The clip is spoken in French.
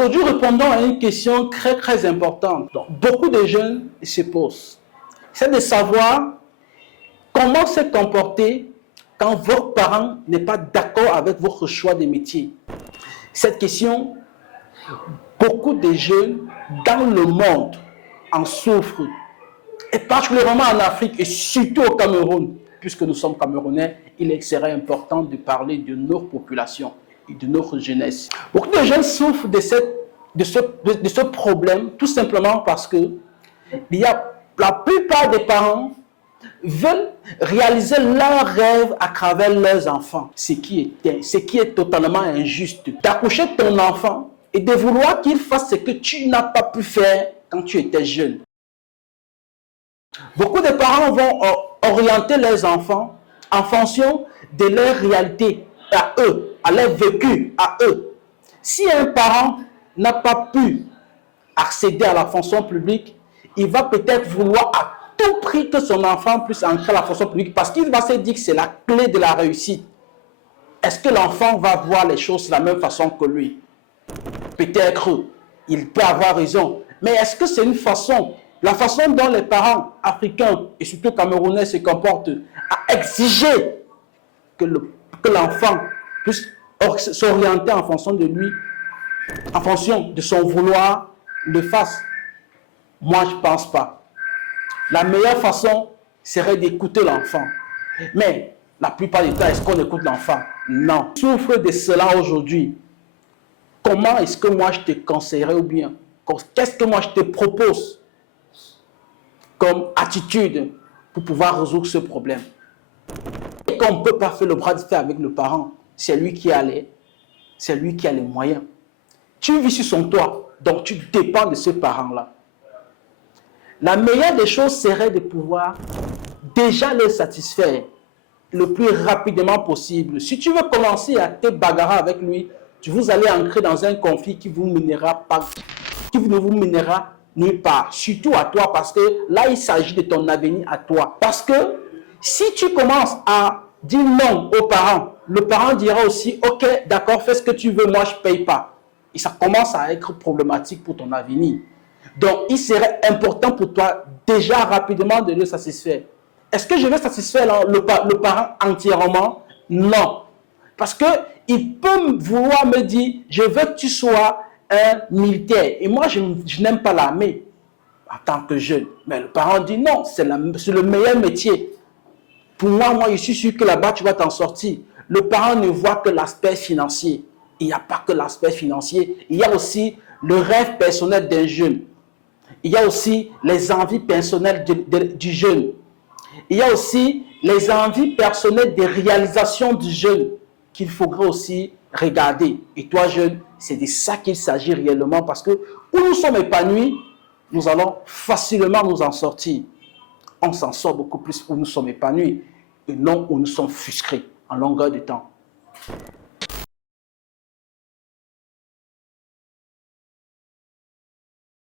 Aujourd'hui, répondons à une question très importante. Donc, beaucoup de jeunes se posent. C'est de savoir comment se comporter quand vos parents n'est pas d'accord avec votre choix de métier. Cette question, beaucoup de jeunes dans le monde en souffrent. Et particulièrement en Afrique et surtout au Cameroun, puisque nous sommes Camerounais, il serait important de parler de nos populations et de notre jeunesse. Beaucoup de jeunes souffrent de ce problème tout simplement parce que la plupart des parents veulent réaliser leurs rêves à travers leurs enfants, ce qui est totalement injuste. D'accoucher ton enfant et de vouloir qu'il fasse ce que tu n'as pas pu faire quand tu étais jeune. Beaucoup de parents vont orienter leurs enfants en fonction de leur réalité à eux, à leur vécu à eux. Si un parent n'a pas pu accéder à la fonction publique, il va peut-être vouloir à tout prix que son enfant puisse entrer à la fonction publique parce qu'il va se dire que c'est la clé de la réussite. Est-ce que l'enfant va voir les choses de la même façon que lui? Peut-être, il peut avoir raison. Mais est-ce que c'est une façon, la façon dont les parents africains et surtout camerounais se comportent, à exiger que l'enfant puisse s'orienter en fonction de lui, en fonction de son vouloir, le fasse? Moi, je ne pense pas. La meilleure façon serait d'écouter l'enfant. Mais la plupart du temps, est-ce qu'on écoute l'enfant? Non. Souffre de cela aujourd'hui. Comment est-ce que moi je te conseillerais ou bien qu'est-ce que moi je te propose comme attitude pour pouvoir résoudre ce problème? Et qu'on ne peut pas faire le bras de fer avec le parent, c'est lui qui a les moyens. Tu vis sur son toit, donc tu dépends de ce parent-là. La meilleure des choses serait de pouvoir déjà le satisfaire le plus rapidement possible. Si tu veux commencer à te bagarrer avec lui, vous allez entrer dans un conflit qui ne vous mènera nulle part. Surtout à toi, parce que là, il s'agit de ton avenir à toi. Parce que si tu commences à dire non aux parents, le parent dira aussi, ok, d'accord, fais ce que tu veux, moi je ne paye pas. Et ça commence à être problématique pour ton avenir. Donc, il serait important pour toi déjà rapidement de le satisfaire. Est-ce que je vais satisfaire le parent entièrement? Non. Parce qu'il peut vouloir me dire, je veux que tu sois un militaire. Et moi, je n'aime pas l'armée en tant que jeune. Mais le parent dit non, c'est le meilleur métier. Pour moi, je suis sûr que là-bas, tu vas t'en sortir. Le parent ne voit que l'aspect financier. Il n'y a pas que l'aspect financier. Il y a aussi le rêve personnel d'un jeune. Il y a aussi les envies personnelles du jeune. Il y a aussi les envies personnelles des réalisations du jeune qu'il faudrait aussi regarder. Et toi, jeune, c'est de ça qu'il s'agit réellement parce que où nous sommes épanouis, nous allons facilement nous en sortir. On s'en sort beaucoup plus où nous sommes épanouis et non où nous sommes frustrés en longueur de temps.